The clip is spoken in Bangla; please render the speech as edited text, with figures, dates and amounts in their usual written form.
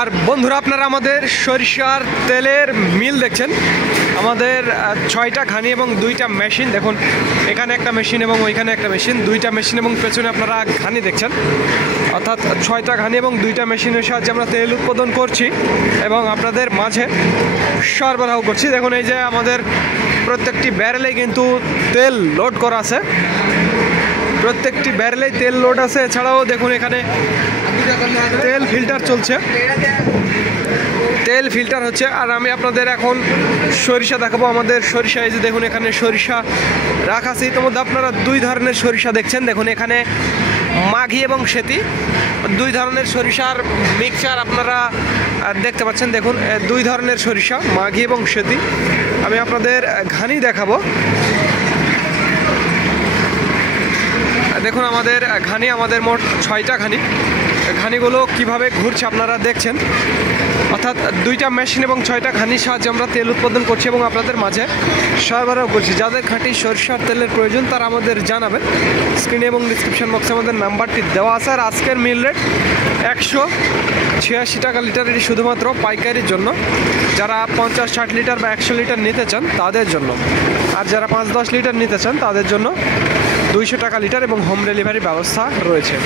আর বন্ধুরা, আপনারা আমাদের সরিষার তেলের মিল দেখছেন। আমাদের 6টা ঘানি এবং 2টা মেশিন। দেখুন, এখানে একটা মেশিন এবং ওইখানে একটা মেশিন, 2টা মেশিন এবং পেছনে আপনারা ঘানি দেখছেন। অর্থাৎ 6টা ঘানি এবং 2টা মেশিনের সাহায্যে আমরা তেল উৎপাদন করছি এবং আপনাদের মাঝে সরবরাহ করছি। দেখুন, এই যে আমাদের প্রত্যেকটি ব্যারেলে কিন্তু তেল লোড করা আছে, প্রত্যেকটি ব্যারেলেই তেল লোড আছে। এছাড়াও দেখুন, এখানে তেল ফিল্টার চলছে, তেল ফিল্টার হচ্ছে। আর আমি আপনাদের এখন সরিষা দেখাবো। আমাদের সরিষা, এই যে দেখুন, এখানে সরিষা রাখা আছে। ইতিমধ্যে আপনারা 2 ধরনের সরিষা দেখছেন। দেখুন, এখানে মাঘি এবং সেতি, 2 ধরনের সরিষার মিক্সচার আপনারা দেখতে পাচ্ছেন। দেখুন, 2 ধরনের সরিষা, মাঘি এবং সেতি। আমি আপনাদের ঘানি দেখাবো। দেখুন, আমাদের ঘানি, আমাদের মোট 6টা ঘানি। ঘানিগুলো কিভাবে ঘুরছে আপনারা দেখছেন। অর্থাৎ 2টা মেশিন এবং 6টা ঘানির সাহায্যে আমরা তেল উৎপাদন করছি এবং আপনাদের মাঝে সরবরাহ করছি। যাদের খাঁটি সরিষার তেলের প্রয়োজন তারা আমাদের জানাবেন। স্ক্রিনে এবং ডিসক্রিপশন বক্সে আমাদের নাম্বারটি দেওয়া আছে। আর আজকের মিল রেট 186 টাকা লিটার। এটি শুধুমাত্র পাইকারির জন্য। যারা 50-60 লিটার বা 100 লিটার নিতে চান তাদের জন্য। আর যারা 5-10 লিটার নিতে চান তাদের জন্য 200 টাকা লিটার এবং হোম ডেলিভারি ব্যবস্থা রয়েছে।